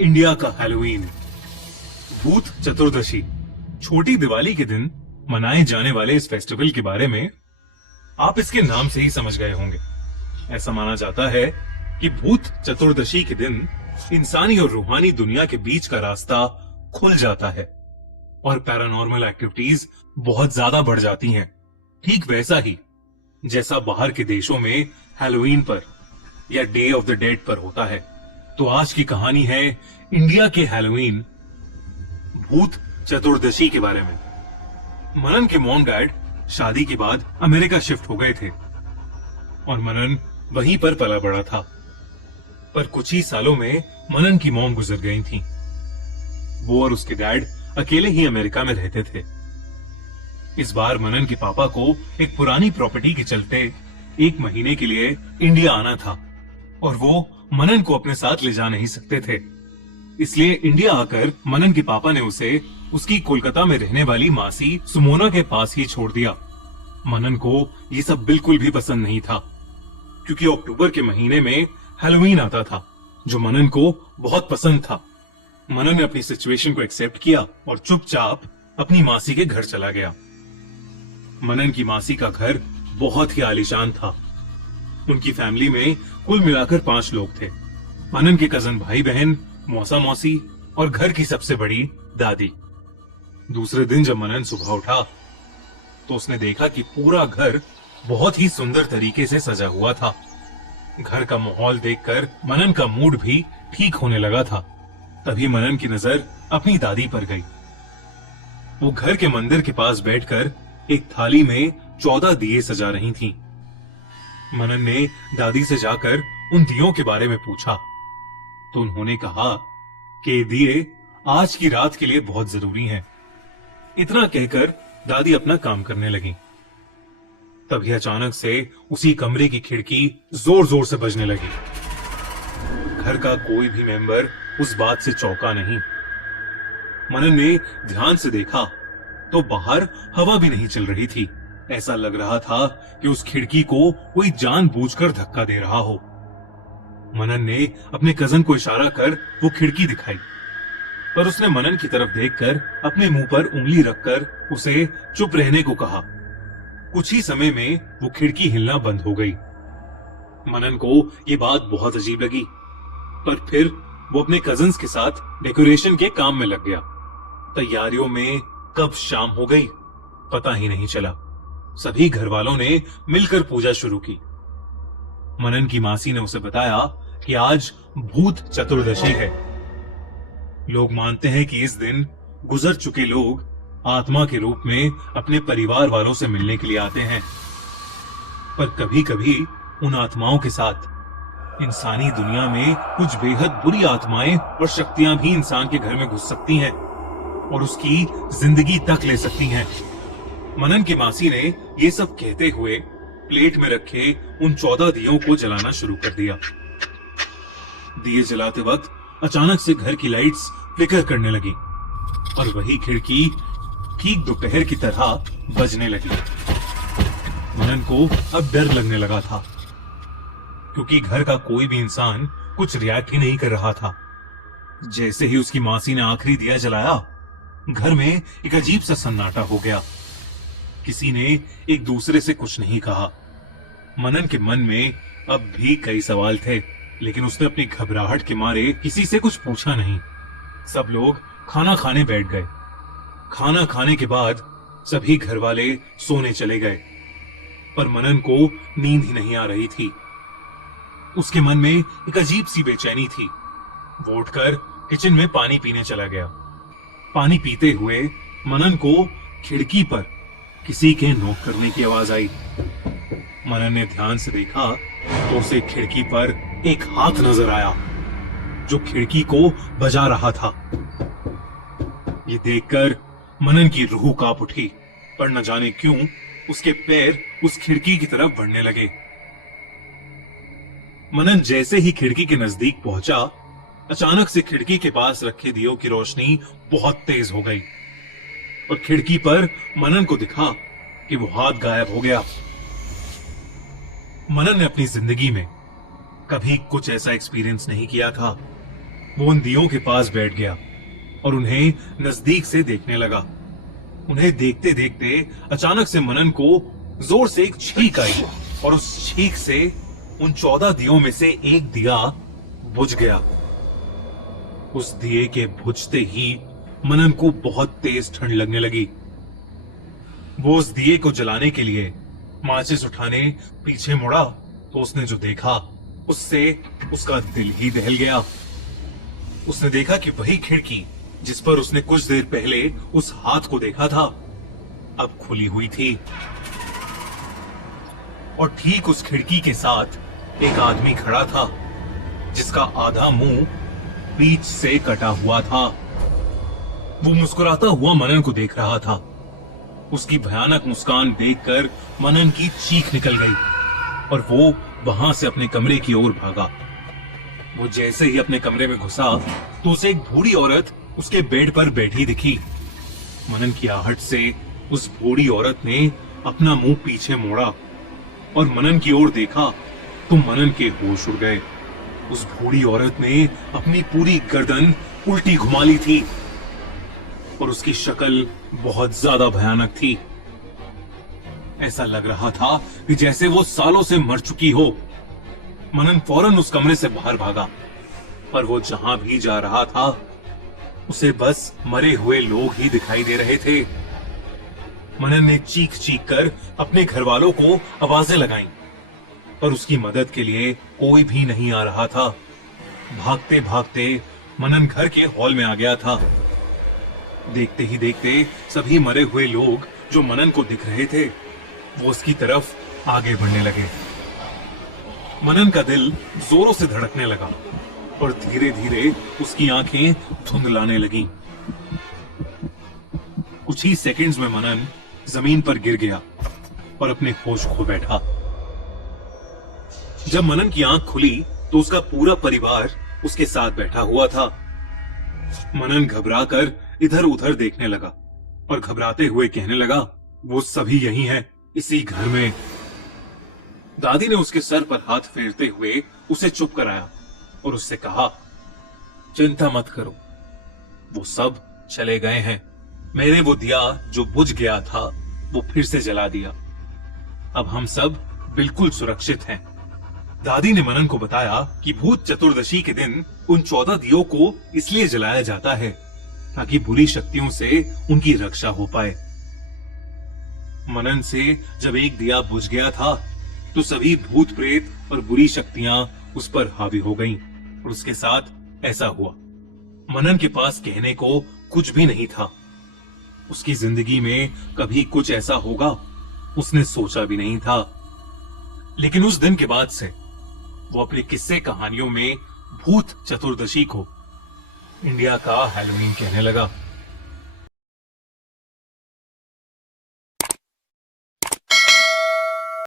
India का Halloween, भूत चतुर्दशी, छोटी दिवाली के दिन मनाए जाने वाले इस फेस्टिवल के बारे में आप इसके नाम से ही समझ गए होंगे। ऐसा माना जाता है कि भूत चतुर्दशी के दिन इंसानी और रूहानी दुनिया के बीच का रास्ता खुल जाता है और पैरानॉर्मल एक्टिविटीज बहुत ज्यादा बढ़ जाती हैं। ठीक वैसा ही जैसा बाहर के देशों में हैलोवीन पर या डे ऑफ द डेड पर होता है, तो आज की कहानी है इंडिया के हैलोवीन भूत चतुर्दशी के बारे में। मनन के मॉम डैड शादी के बाद अमेरिका शिफ्ट हो गए थे और मनन वहीं पर पला बड़ा था। पर कुछ ही सालों में मनन की मॉम गुजर गई थी। वो और उसके डैड अकेले ही अमेरिका में रहते थे। इस बार मनन के पापा को एक पुरानी प्रॉपर्टी के चलते 1 महीने के लिए इंडिया आना था और वो मनन को अपने साथ ले जा नहीं सकते थे। इसलिए इंडिया आकर मनन के पापा ने उसे उसकी कोलकाता में रहने वाली मासी सुमोना के पास ही छोड़ दिया। मनन को ये सब बिल्कुल भी पसंद नहीं था, क्योंकि अक्टूबर के महीने में हैलोवीन आता था जो मनन को बहुत पसंद था। मनन ने अपनी सिचुएशन को एक्सेप्ट किया और चुपचाप अपनी मासी के घर चला गया। मनन की मासी का घर बहुत ही आलीशान था। उनकी फैमिली में कुल मिलाकर 5 लोग थे। मनन के कजन भाई बहन, मौसा मौसी और घर की सबसे बड़ी दादी। दूसरे दिन जब मनन सुबह उठा तो उसने देखा कि पूरा घर बहुत ही सुंदर तरीके से सजा हुआ था। घर का माहौल देखकर मनन का मूड भी ठीक होने लगा था। तभी मनन की नजर अपनी दादी पर गई। वो घर के मंदिर के पास बैठकर एक थाली में 14 दिए सजा रही थीं। मनन ने दादी से जाकर उन दियों के बारे में पूछा तो उन्होंने कहा कि दिए आज की रात के लिए बहुत जरूरी हैं। इतना कहकर दादी अपना काम करने लगी। तभी अचानक से उसी कमरे की खिड़की जोर जोर से बजने लगी। घर का कोई भी मेंबर उस बात से चौंका नहीं। मनन ने ध्यान से देखा तो बाहर हवा भी नहीं चल रही थी। ऐसा लग रहा था कि उस खिड़की को कोई जानबूझकर धक्का दे रहा हो। मनन ने अपने कजन को इशारा कर वो खिड़की दिखाई, पर उसने मनन की तरफ देखकर अपने मुंह पर उंगली रखकर उसे चुप रहने को कहा। कुछ ही समय में वो खिड़की हिलना बंद हो गई। मनन को ये बात बहुत अजीब लगी, पर फिर वो अपने कजन्स के साथ डेकोरेशन के काम में लग गया। तैयारियों में कब शाम हो गई पता ही नहीं चला। सभी घर वालों ने मिलकर पूजा शुरू की। मनन की मासी ने उसे बताया कि आज भूत चतुर्दशी है। लोग मानते हैं कि इस दिन गुजर चुके लोग आत्मा के रूप में अपने परिवार वालों से मिलने के लिए आते हैं। पर कभी कभी उन आत्माओं के साथ इंसानी दुनिया में कुछ बेहद बुरी आत्माएं और शक्तियां भी इंसान के घर में घुस सकती हैं और उसकी जिंदगी तक ले सकती हैं। मनन की मासी ने ये सब कहते हुए प्लेट में रखे उन 14 दियों को जलाना शुरू कर दिया। दिए जलाते वक्त अचानक से घर की लाइट्स फ्लिकर करने लगी और वही खिड़की ठीक दोपहर की तरह बजने लगी। मनन को अब डर लगने लगा था, क्योंकि घर का कोई भी इंसान कुछ रिएक्ट ही नहीं कर रहा था। जैसे ही उसकी मासी ने आखिरी दिया जलाया, घर में एक अजीब सा सन्नाटा हो गया। किसी ने एक दूसरे से कुछ नहीं कहा। मनन के मन में अब भी कई सवाल थे, लेकिन उसने अपनी घबराहट के मारे किसी से कुछ पूछा नहीं। सब लोग खाना खाने बैठ गए। खाना खाने के बाद सभी घर वाले सोने चले गए, पर मनन को नींद ही नहीं आ रही थी। उसके मन में एक अजीब सी बेचैनी थी। वो उठकर किचन में पानी पीने चला गया। पानी पीते हुए मनन को खिड़की पर किसी के नॉक करने की आवाज आई। मनन ने ध्यान से देखा तो उसे खिड़की पर एक हाथ नजर आया जो खिड़की को बजा रहा था। ये देखकर मनन की रूह कांप उठी, पर न जाने क्यों उसके पैर उस खिड़की की तरफ बढ़ने लगे। मनन जैसे ही खिड़की के नजदीक पहुंचा, अचानक से खिड़की के पास रखे दियों की रोशनी बहुत तेज हो गई और खिड़की पर मनन को दिखा कि वो हाथ गायब हो गया। मनन ने अपनी जिंदगी में कभी कुछ ऐसा एक्सपीरियंस नहीं किया था। वो उन दियों के पास बैठ गया और उन्हें नजदीक से देखने लगा। उन्हें देखते देखते अचानक से मनन को जोर से एक छींक आई और उस छींक से उन 14 दियों में से एक दिया बुझ गया। उस दिए के बुझते ही मनन को बहुत तेज ठंड लगने लगी। वो उस दिए को जलाने के लिए माचिस उठाने पीछे मुड़ा तो उसने जो देखा उससे उसका दिल ही दहल गया। उसने देखा कि वही खिड़की जिस पर उसने कुछ देर पहले उस हाथ को देखा था अब खुली हुई थी और ठीक उस खिड़की के साथ एक आदमी खड़ा था जिसका आधा मुंह बीच से कटा हुआ था। वो मुस्कुराता हुआ मनन को देख रहा था। उसकी भयानक मुस्कान देखकर मनन की चीख निकल गई और वो वहां से अपने कमरे की ओर भागा। वो जैसे ही अपने कमरे में घुसा तो उसे एक बूढ़ी औरत उसके बेड पर बैठी दिखी। मनन की आहट से उस बूढ़ी औरत ने अपना मुंह पीछे मोड़ा और मनन की ओर देखा तो मनन के होश उड़ गए। उस बूढ़ी औरत ने अपनी पूरी गर्दन उल्टी घुमा ली थी और उसकी शक्ल बहुत ज्यादा भयानक थी। ऐसा लग रहा था कि जैसे वो सालों से मर चुकी हो। मनन फौरन उस कमरे से बाहर भागा, पर वो जहां भी जा रहा था उसे बस मरे हुए लोग ही दिखाई दे रहे थे। मनन ने चीख चीख कर अपने घर वालों को आवाजें लगाईं, पर उसकी मदद के लिए कोई भी नहीं आ रहा था। भागते भागते मनन घर के हॉल में आ गया था। देखते ही देखते सभी मरे हुए लोग जो मनन को दिख रहे थे वो उसकी तरफ आगे बढ़ने लगे। मनन का दिल जोरों से धड़कने लगा और धीरे धीरे उसकी आंखें धुंधलाने लगी। कुछ ही सेकंड्स में मनन जमीन पर गिर गया और अपने होश खो बैठा। जब मनन की आंख खुली तो उसका पूरा परिवार उसके साथ बैठा हुआ था। मनन घबराकर इधर उधर देखने लगा और घबराते हुए कहने लगा, वो सभी यही हैं, इसी घर में। दादी ने उसके सर पर हाथ फेरते हुए उसे चुप कराया और उससे कहा, चिंता मत करो, वो सब चले गए हैं। मैंने वो दिया जो बुझ गया था वो फिर से जला दिया। अब हम सब बिल्कुल सुरक्षित हैं। दादी ने मनन को बताया कि भूत चतुर्दशी के दिन उन 14 दियों को इसलिए जलाया जाता है ताकि बुरी शक्तियों से उनकी रक्षा हो पाए। मनन से जब एक दिया बुझ गया था तो सभी भूत प्रेत और बुरी शक्तियां उस पर हावी हो गईं और उसके साथ ऐसा हुआ। मनन के पास कहने को कुछ भी नहीं था। उसकी जिंदगी में कभी कुछ ऐसा होगा उसने सोचा भी नहीं था। लेकिन उस दिन के बाद से वो अपनी किस्से कहानियों में भूत चतुर्दशी को इंडिया का हैलोवीन कहने लगा।